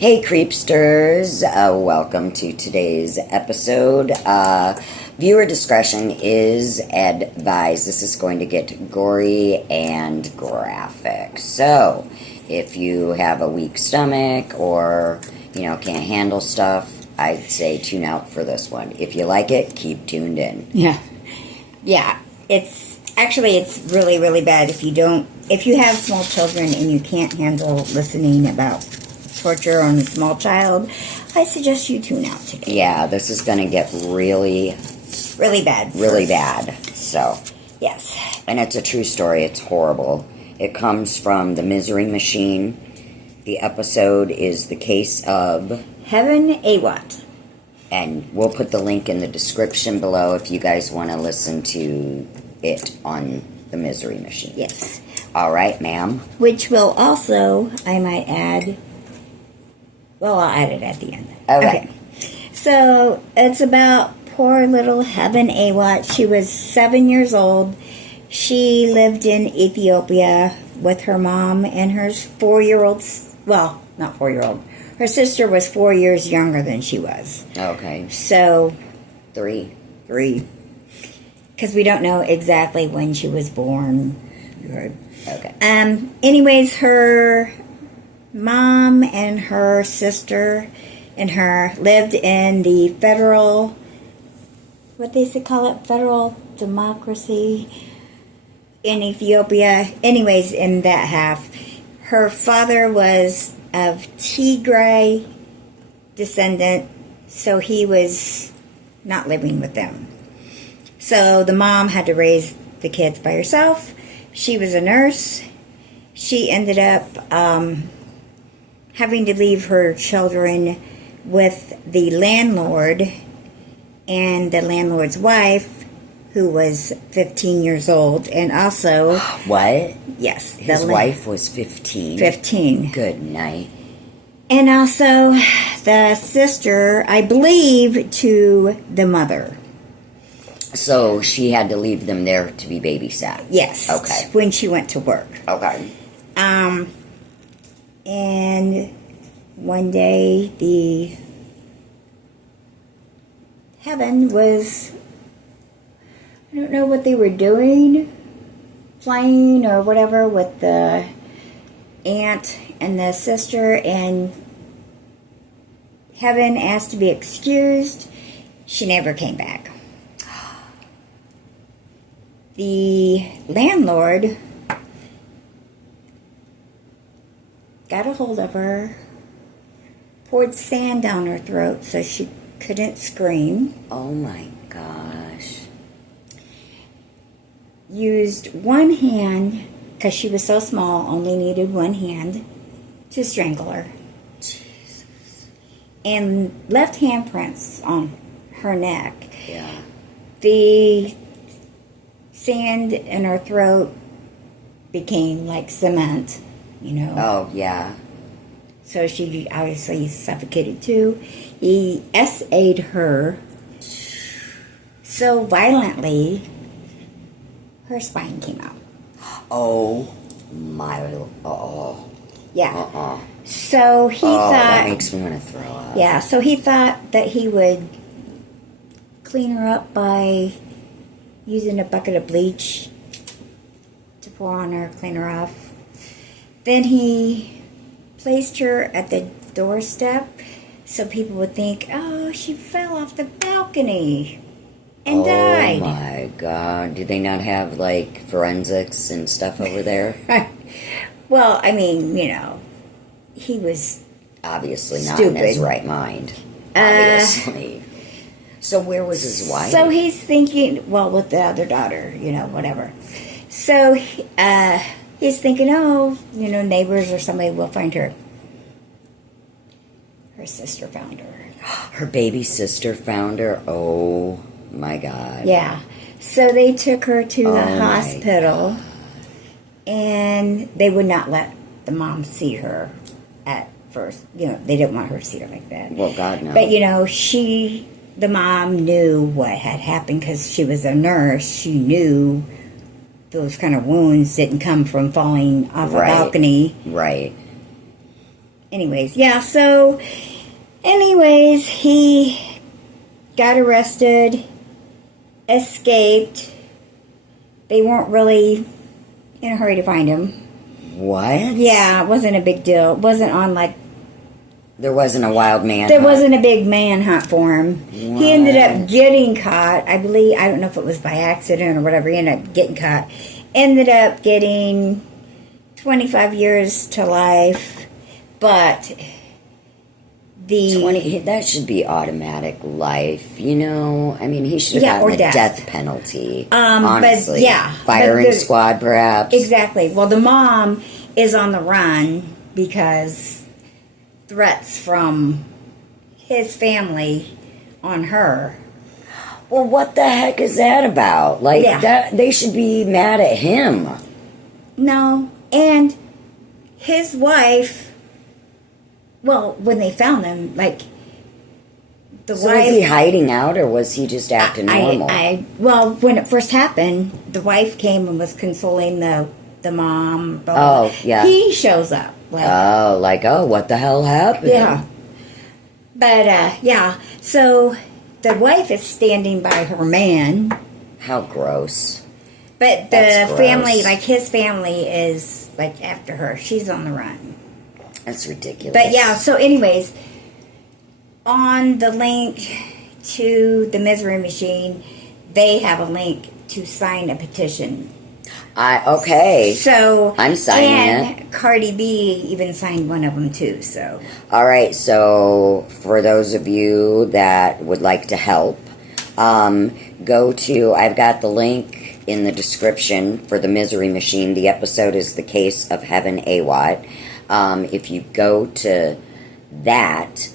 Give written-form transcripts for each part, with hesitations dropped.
Hey Creepsters, welcome to today's episode. Viewer discretion is advised. This is going to get gory and graphic. So, if you have a weak stomach or, can't handle stuff, I'd say tune out for this one. If you like it, keep tuned in. Yeah, it's really, really bad if you have small children and you can't handle listening about torture on a small child. I suggest you tune out today. Yeah, this is going to get really bad. Really bad. So, yes. and it's a true story. It's horrible. It comes from The Misery Machine. The episode is The Case of Heaven Awot. And we'll put the link in the description below if you guys want to listen to it on The Misery Machine. Yes. All right, ma'am. Which will also, I might add, well, I'll add it at the end. Okay. So, it's about poor little Heaven Awot. She was 7 years old. She lived in Ethiopia with her mom and her 4-year-old, well, not 4-year-old. Her sister was 4 years younger than she was. Okay. So, Three. Because we don't know exactly when she was born. Okay. Anyways, her mom and her sister and her lived in the federal, what they call it, federal democracy in Ethiopia. Anyways, in that half, her father was of Tigray descendant, so he was not living with them. So the mom had to raise the kids by herself. She was a nurse. She ended up having to leave her children with the landlord and the landlord's wife, who was 15 years old, and also... What? Yes. His wife was 15? 15. Good night. And also the sister, I believe, to the mother. So she had to leave them there to be babysat? Yes. Okay. When she went to work. Okay. And one day the Heaven was, I don't know what they were doing, playing or whatever with the aunt and the sister, and Heaven asked to be excused. She never came back. The landlord got a hold of her, poured sand down her throat so she couldn't scream. Oh my gosh. Used one hand, because she was so small, only needed one hand, to strangle her. Jesus. And left handprints on her neck. Yeah. The sand in her throat became like cement, Oh, yeah. So she obviously suffocated too. He SA'd her so violently, her spine came out. Oh, my. Oh. Yeah. So he thought... that makes me want to throw up. Yeah, so he thought that he would clean her up by using a bucket of bleach to pour on her, clean her off. Then he placed her at the doorstep so people would think, oh, she fell off the balcony and died. Oh my God. Do they not have, forensics and stuff over there? Well, I mean, he was obviously not stupid. In his right mind. Obviously. So where was his wife? So he's thinking, well, with the other daughter, whatever. So he's thinking, neighbors or somebody will find her. Her sister found her. Her baby sister found her? Oh, my God. Yeah. So they took her to the hospital, and they would not let the mom see her at first. They didn't want her to see her like that. Well, God, no. But, the mom knew what had happened because she was a nurse. She knew those kind of wounds didn't come from falling off a balcony. Right. anyways, yeah, so, anyways, he got arrested, escaped. They weren't really in a hurry to find him. What? Yeah, it wasn't a big deal. It wasn't on, like... There wasn't a wild man. There wasn't a big manhunt for him. What? He ended up getting caught. I believe, I don't know if it was by accident or whatever. He ended up getting caught. Ended up getting 25 years to life. But that should be automatic life, you know? I mean, he should have gotten a death penalty. Honestly. But yeah. Firing squad, perhaps. Exactly. Well, the mom is on the run because threats from his family on her. Well, what the heck is that about? Like, that they should be mad at him. No. And his wife... Well, when they found him, like, the wife... Was he hiding out, or was he just acting normal? Well, when it first happened, the wife came and was consoling the mom. Blah, oh, yeah. He shows up. Like, what the hell happened? Yeah. But, yeah, so the wife is standing by her man. How gross. But the family, like, his family is, like, after her. She's on the run. That's ridiculous. But yeah, so anyways, on the link to the Misery Machine, they have a link to sign a petition. Okay. So I'm signing it. And Cardi B even signed one of them too. So. All right. So for those of you that would like to help, go to. I've got the link in the description for the Misery Machine. The episode is The Case of Heaven Awot. If you go to that,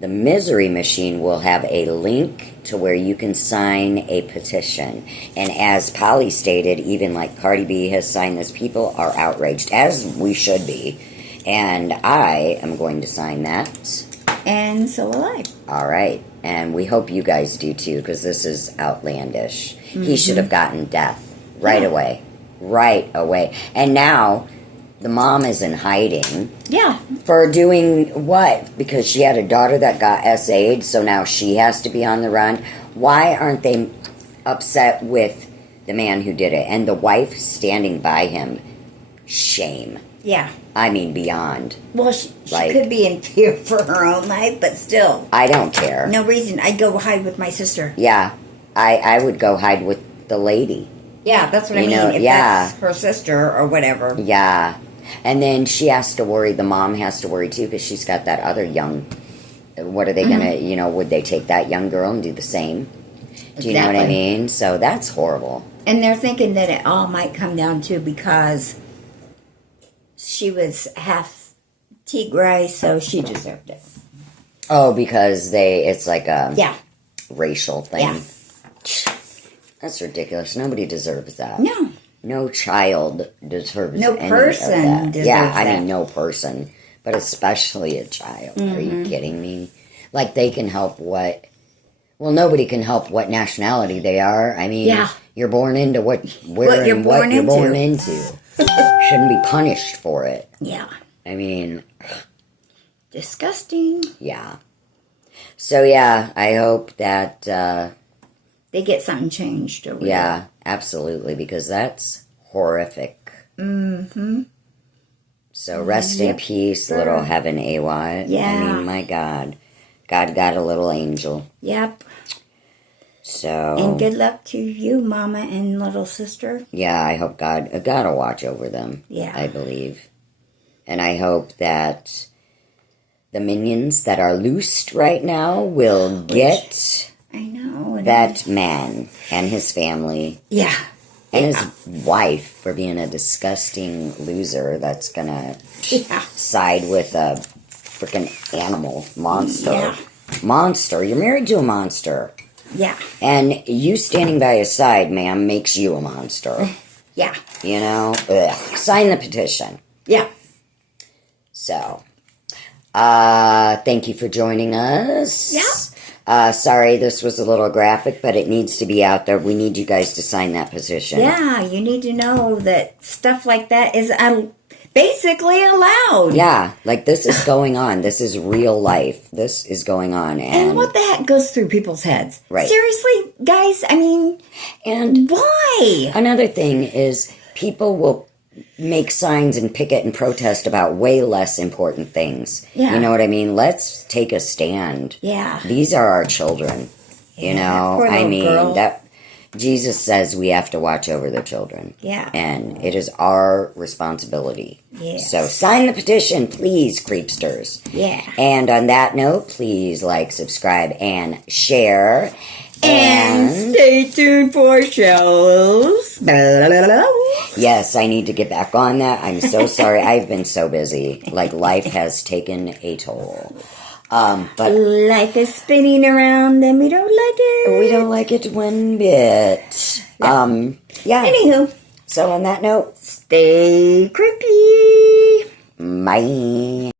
the Misery Machine will have a link to where you can sign a petition. And as Polly stated, even like Cardi B has signed this, people are outraged, as we should be. And I am going to sign that. And so will I. All right. And we hope you guys do too, because this is outlandish. Mm-hmm. He should have gotten death right away. Right away. And now... the mom is in hiding. Yeah. For doing what? Because she had a daughter that got SA'd, so now she has to be on the run. Why aren't they upset with the man who did it? And the wife standing by him. Shame. Yeah. I mean, beyond. Well, she could be in fear for her own life, but still. I don't care. No reason. I'd go hide with my sister. Yeah. I would go hide with the lady. Yeah, that's what I mean. If that's her sister or whatever. Yeah. And then she has to worry, the mom has to worry too, because she's got that other young, what are they going to, would they take that young girl and do the same? Do you know what I mean? So that's horrible. And they're thinking that it all might come down to because she was half Tigray, so she deserved it. Oh, because it's like a racial thing. Yeah. That's ridiculous. Nobody deserves that. No. No child deserves no any person of that. deserves yeah, that. I mean, no person, but especially a child. Are you kidding me? Like, they can help what... Well, nobody can help what nationality they are. I mean, you're born into what you're born into. Shouldn't be punished for it. Yeah. I mean... disgusting. Yeah. So, yeah, I hope that... they get something changed over there. Absolutely, because that's horrific. Mm-hmm. So rest in peace, little Heaven Awot. Yeah. I mean, my God. God got a little angel. Yep. So. And good luck to you, Mama and little sister. Yeah, I hope God will watch over them. Yeah. I believe. And I hope that the minions that are loosed right now will get... I know. That man and his family. Yeah. And his wife for being a disgusting loser that's going to side with a freaking animal monster. Yeah. Monster. You're married to a monster. Yeah. And you standing by his side, ma'am, makes you a monster. Yeah. You know? Ugh. Sign the petition. Yeah. So, thank you for joining us. Yeah. Sorry, this was a little graphic, but it needs to be out there. We need you guys to sign that petition. Yeah, you need to know that stuff like that is... basically allowed. Yeah, like this is going on. This is real life. This is going on. And what the heck goes through people's heads? Right. Seriously, guys, I mean, and why? Another thing is people will make signs and picket and protest about way less important things. Yeah. You know what I mean? Let's take a stand. Yeah. These are our children. You know, poor I little mean, girl. that Jesus says we have to watch over the children. Yeah. And it is our responsibility. Yes. So sign the petition, please, creepsters. Yeah. And on that note, please like, subscribe, and share. And stay tuned for shows. Yes, I need to get back on that. I'm so sorry. I've been so busy. Like, life has taken a toll. But Life is spinning around and we don't like it. we don't like it one bit. Yeah. Anywho. So on that note, Stay creepy. bye.